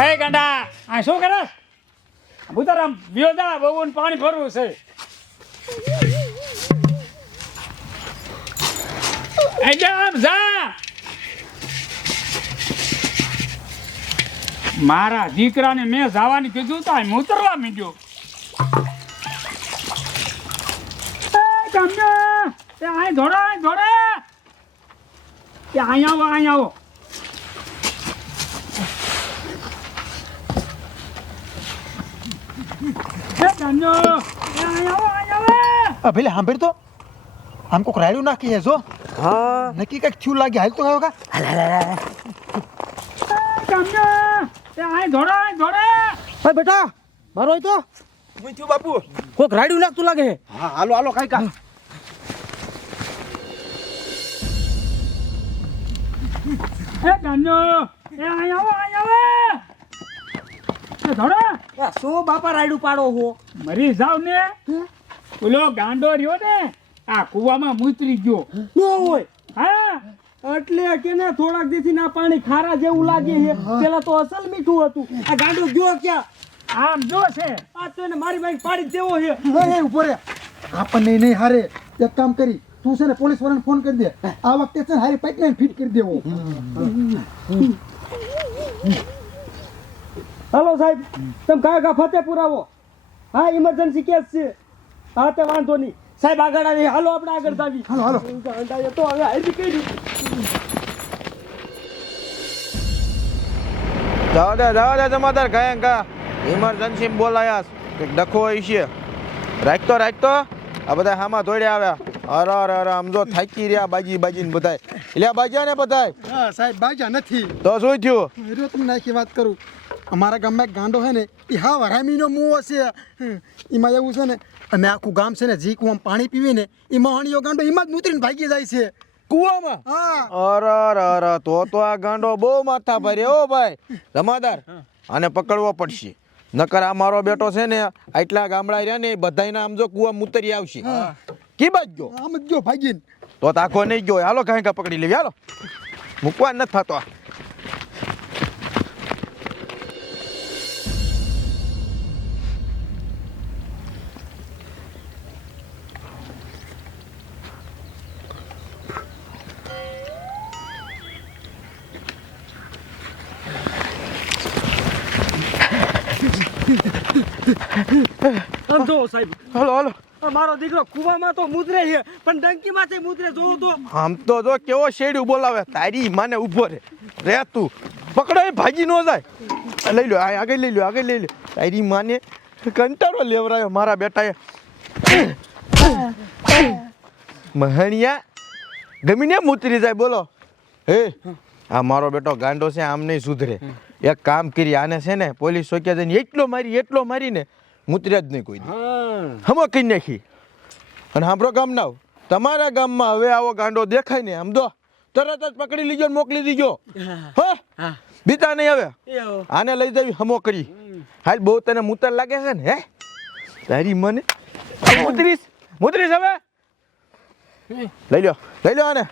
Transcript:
હે ગાંડા આ શું કરે ભૂતારામ વિયોદા બહુને પાણી ભરવું છે આમ જા મારા દીકરાને મેં જવાની કીધું તો હું ઉતરવા માંડ્યો ધોડો અહીંયા આવો ભલે સાંભળ તો આમ કોક રાડ્યું નાખી જો હા નક્કી કઈક થયું લાગે હાલ તો આવ્યો કા ભાઈ બેટા મારો હોય તો હું થયું બાપુ કોક રાડ્યું નાખતું લાગે હા હાલો હાલો કઈ કા શું બાપા રાડ્યું પાડો હો મરી જાવ ને ઓલો ગાંડો રહ્યો ને આ કુવામાં મૂતરી ગયો નો હોય હા એટલે કે ને થોડાક દિવસથી ના પાણી ખારા જેવું લાગે છે પેલા તો અસલ મીઠું હતું આ ગાંડો ગયો ક્યાં આમ જો છે આ તો એને મારી બાઈક પાડી દેવો છે એ ઉભો રે આપણને નહીં હારે એક કામ કરી તું છે ને પોલીસ વાળાને ફોન કરી દે આ વખતે છે ને હારી પાઇપલાઇન ફિટ કરી દેવો હાલો સાહેબ તમે કાકા ફતેપુર આવો હા ઇમરજન્સી કેસ છે હા તે વાંધો નહીં સાહેબ આગળ આવી હાલો આપણે આગળ જાવી હાલો હાલો તો હવે આવી કઈ જવા દે જમાદાર કાંઈ કા ઇમરજન્સી બોલાયા કંઈક ડખો હોય છે રાખતો આ બધા હામાં દોડ્યા આવ્યા અરે આમ જો થાકી રહ્યા બાજીને બધાય એટલે બાજ્યા ને બધાય હા સાહેબ બાજા નથી તો શું થયું જો તમને આખી વાત કરું અમારા ગામમાં એક ગાંડો છે ને એ હા હરામીનો મુવો છે એમાં એવું છે ને અમે આખું ગામ છે ને જી કુવામાં પાણી પીવે ને એમાં હણીયો ગાંડો એમાં જ મૂતરીને ભાગી જાય છે કુવામાં હા અરે તો આ ગાંડો બહુ માથા ભરે ઓ ભાઈ જમાદાર આને પકડવો પડશે નકર આ મારો બેટો છે ને આટલા ગામડા રહ્યા ને બધાયના આમ જો કુવા મૂતરી આવશે કી બાજ ગયો આમ જ ગયો ભાગીને તો આખો નહીં ગયો હાલો કાંઈ પકડી લેવી હાલો મૂકવા નથી થતો આમ જો સાહેબ હાલો મારો દીકરો કુવામાં તો મુદ્રે છે પણ ડંકી માંથી મુદ્રે જોવું તો આમ તો જો કેવો શેડ્યું બોલાવે તારી માને ઊભો રે તું પકડો એ ભાગી ન જાય લઈ લો આગળ લઈ લો તારી માને કંટાળો લેવરાયો મારા બેટાએ મહણિયા ગમીને મૂતરી જાય બોલો હે આ મારો બેટો ગાંડો છે આમ નહીં સુધરે એક કામ કરી આને છે ને પોલીસ ચોક્યા જઈને એટલો મારીને મૂતર્યા જ નહીં કોઈ હમો કઈ નાખી અને સાંભળો ગામના તમારા ગામમાં હવે આવો ગાંડો દેખાય ને આમ દો તરત જ પકડી લીજો ને મોકલી દીજો હા બીતા નહીં હવે આને લઈ જવી હમો કરી હાલ બહુ તને મૂતર લાગે છે ને હે તારી મને મૂતરીશ હવે લઈ લો આને